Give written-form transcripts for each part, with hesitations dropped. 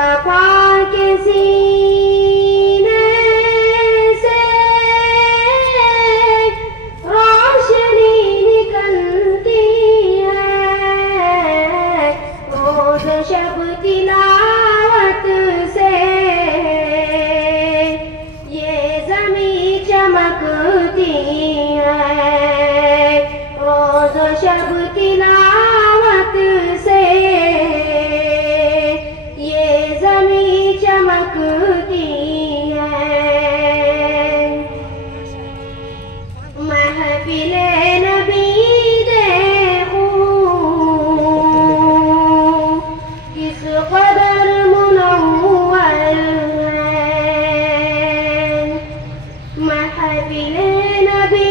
मुस्तफा के सीने से रोशनी निकलती है, रोज शब तिलावत से ये ज़मीं चमकती है, रोज शब तिलावत से ये ज़मीं चमकती है। महफिले नबी देखूं किस कदर मुनव्वर है, महफिले नबी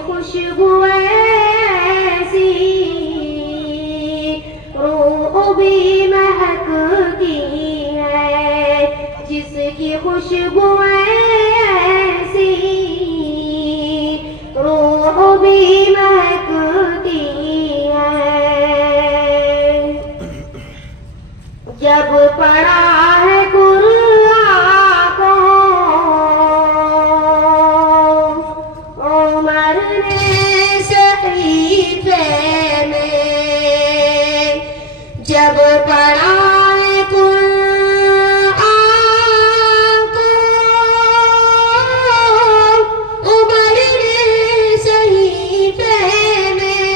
खुशबू ऐसी रूह भी महकती है, जिसकी खुशबू ऐसी रूह भी महकती है। जब पढ़ा है कुरान को उमर ने सहीफे में, जब पढ़ा है कुरान को उमर ने सहीफे में,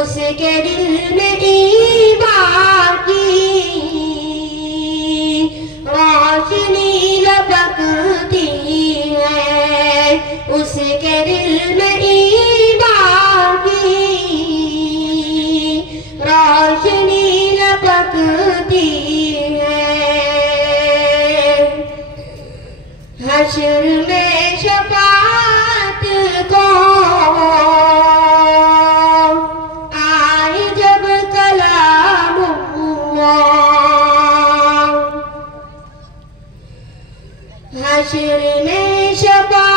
उसके दिल में ईमान की रोशनी लपकती है, उसके दिल में ईमान की रोशनी लपकती है। हश्र में शफाअत को आए जब कलाम हुआ, हश्र में शफाअत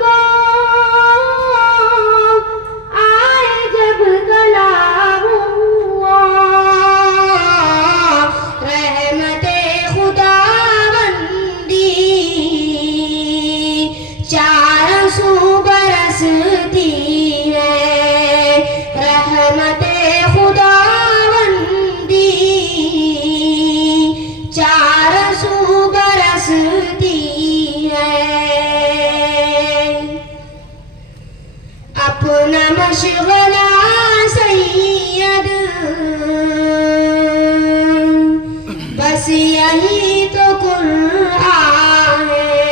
को आए जब कलाम हुआ, रहमते खुदावंदी चारों सू बरसती है, रहमते खुदावंदी चारों सू बरसती है। अपना मशगला सैयद बस यही तो कुरान है,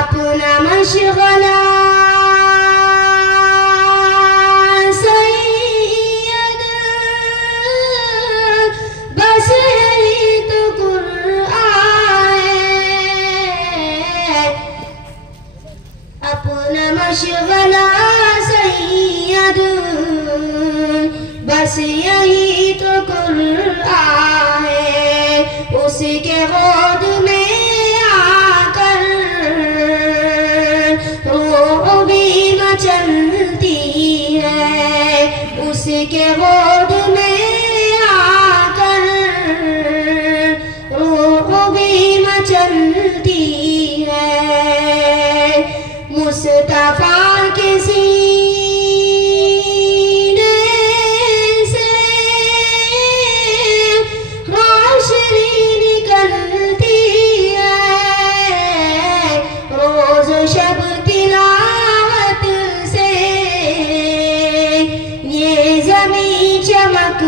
अपना मशगला सैयद बस यही तो कुरान है, अपना मशगला सैयद बस यही तो कुरान है, उसके गोद में आकर रूह भी मचलती है, उसके गोद में आकर रूह भी मचलती है। मुस्तफा के सीने से रोशनी निकलती है, रोज शब तिलावत से ये ज़मीं चमक